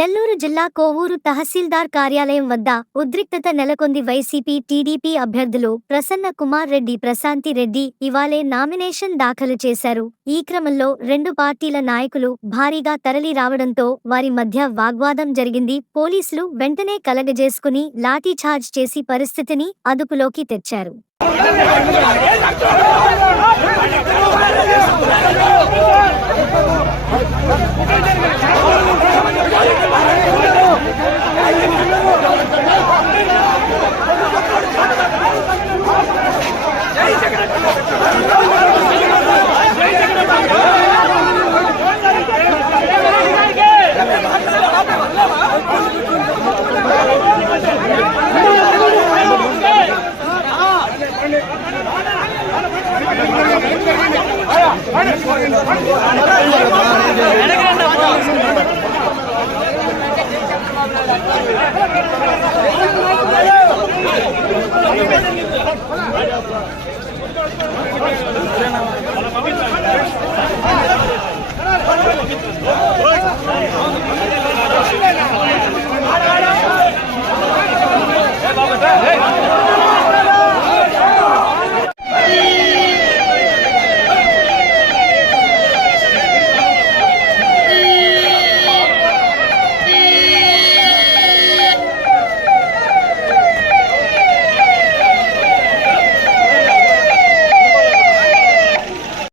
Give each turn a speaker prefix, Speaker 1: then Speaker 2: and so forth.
Speaker 1: నెల్లూరు జిల్లా కోవూరు తహసీల్దార్ కార్యాలయం వద్ద ఉద్రిక్తత నెలకొంది వైసీపీ టీడీపీ అభ్యర్థులు ప్రసన్న కుమార్ రెడ్డి ప్రశాంతి రెడ్డి ఇవాళే నామినేషన్ దాఖలు చేశారు. ఈ క్రమంలో రెండు పార్టీల నాయకులు భారీగా తరలి రావడంతో వారి మధ్య వాగ్వాదం జరిగింది. పోలీసులు వెంటనే కలగజేసుకుని లాఠీఛార్జ్ చేసి పరిస్థితిని అదుపులోకి తెచ్చారు.
Speaker 2: எனக்கு